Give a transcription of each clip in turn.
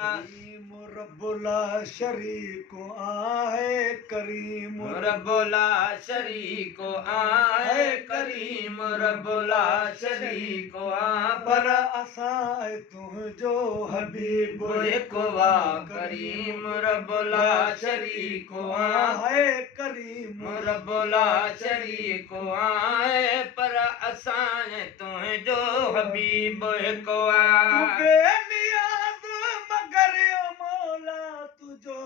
करीम रब्बुला शरीक आहे करीम रब्बुला शरीक आहे करीम रब्बुला शरीक पर असां तुंहिंजो हबीब हिकु वा करीम रब्बुला शरीक आहे करीम रब्बुला शरीक आहे पर असां तुंहिंजो हबीब हिकु आहे बेनियाज़ मगर मौला तुझो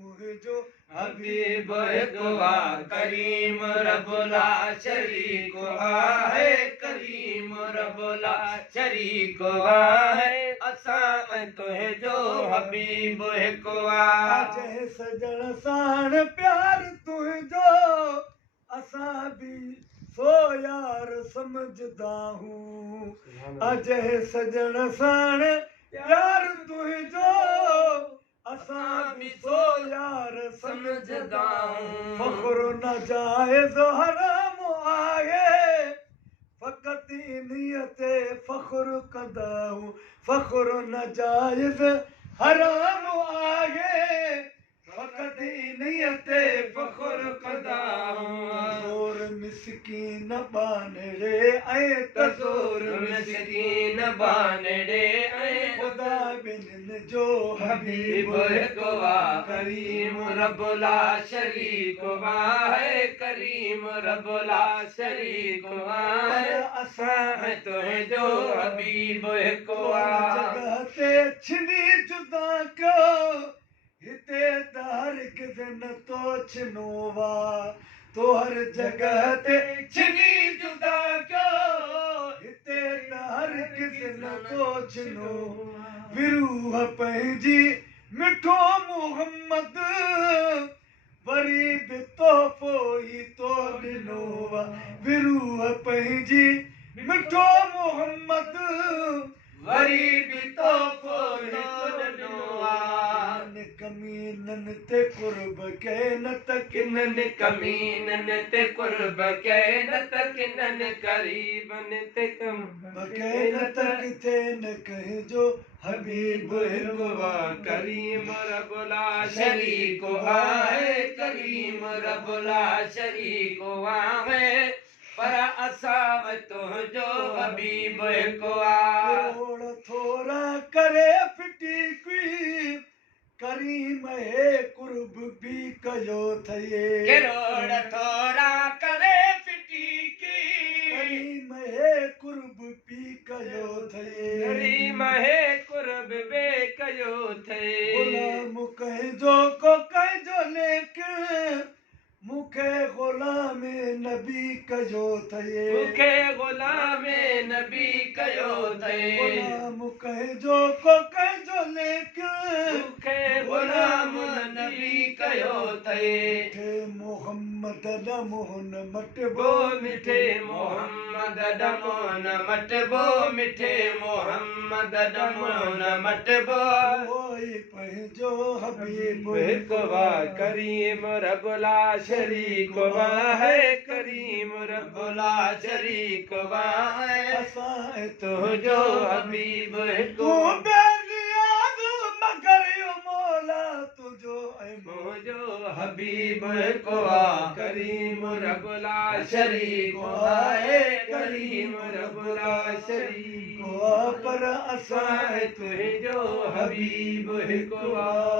मुंहिंजो हबीब हिकु आहे करीम रब्बुला शरीक आहे करीम रब्बुला शरीक आहे असां तुंहिंजो हबीब हिकु आहे जंहिं सजण साण प्यार तुंहिंजो असां बि सो यार समझदा हूं अजय सजण साण प्यार तुंहिंजो असां बि सो यार समझदा हूं फख्र नाजायज़ हराम आहे फ़क़त इन्हीअ ते फ़ख्र कंदा हूं फख्र नाजायज़ हराम आहे फ़क़त इन्हीअ ते फ़ख्र कंदा हूं ज़ोर मिस्कीन बानड़े ऐं तज़ोर मिस्कीन बानड़े ऐं ख़ुदा ॿिन्हिनि जो हबीब हिकु आहे करीम रब्बुला शरीक आहे करीम रब्बुला शरीक आहे असां तुंहिंजो हबीब हिकु आहे जॻह ते छिनी जुदा कयो हिते त हर किथे न तो छिनो वा तो हर जगह ते छिनी जुदा कयो हिते त हर किथे न तो छिनो विरूह पंहिंजी मिठो मोहम्मद वरी बि तोहफ़ो ई तो ॾिनो वा विरूह पंहिंजी मिठो मोहम्मद वरी बि तोहफ़ो ॾिनो आहे कमीननि ते कुर्ब कए न त किननि कमीननि ते कुर्ब कए न त किननि क़रीबनि ते कम कए न त किथे न कंहिंजो हबीब हिकु आहे करीम रब्बुला शरीक आहे करीम रब्बुला शरीक आहे पर असां तुंहिंजो हबीब हिकु आहे करोड़ थोरा करे फिटी कुई करीम हे कुर्ब बि कयो थये करोड़ थोरा करे फिटी की करीम हे कुर्ब बि कयो थये करीम हे कुर्ब बि कयो थे गुलाम कंहिंजो को कंहिंजो लेकिन मूंखे गुलाम नबी कयो थये मूंखे गुलाम नबी कयो थे गुलाम कंहिंजो को कंहिंजो लेकिन मूंखे गुलाम नबी कयो थे मिठे मोहम्मद मोहन मटबो वो मिठे मोहम्मद डमोन मटबो मिठे मोहम्मद डमोन मटबो ओई पंहिंजो हबीब हिकु आहे करीम रब्बुला शरीक आहे करीम रब्बुला शरीक आहे असां तुंहिंजो हबीब हिकु तूं बेनियाज़ मगर मौला तुझो ऐं मुंहिंजो हबीब हिकु आहे करीम रब्बुला शरीक आहे करीम रब्बुला शरीक पर असां तुंहिंजो हबीब हिकु आहे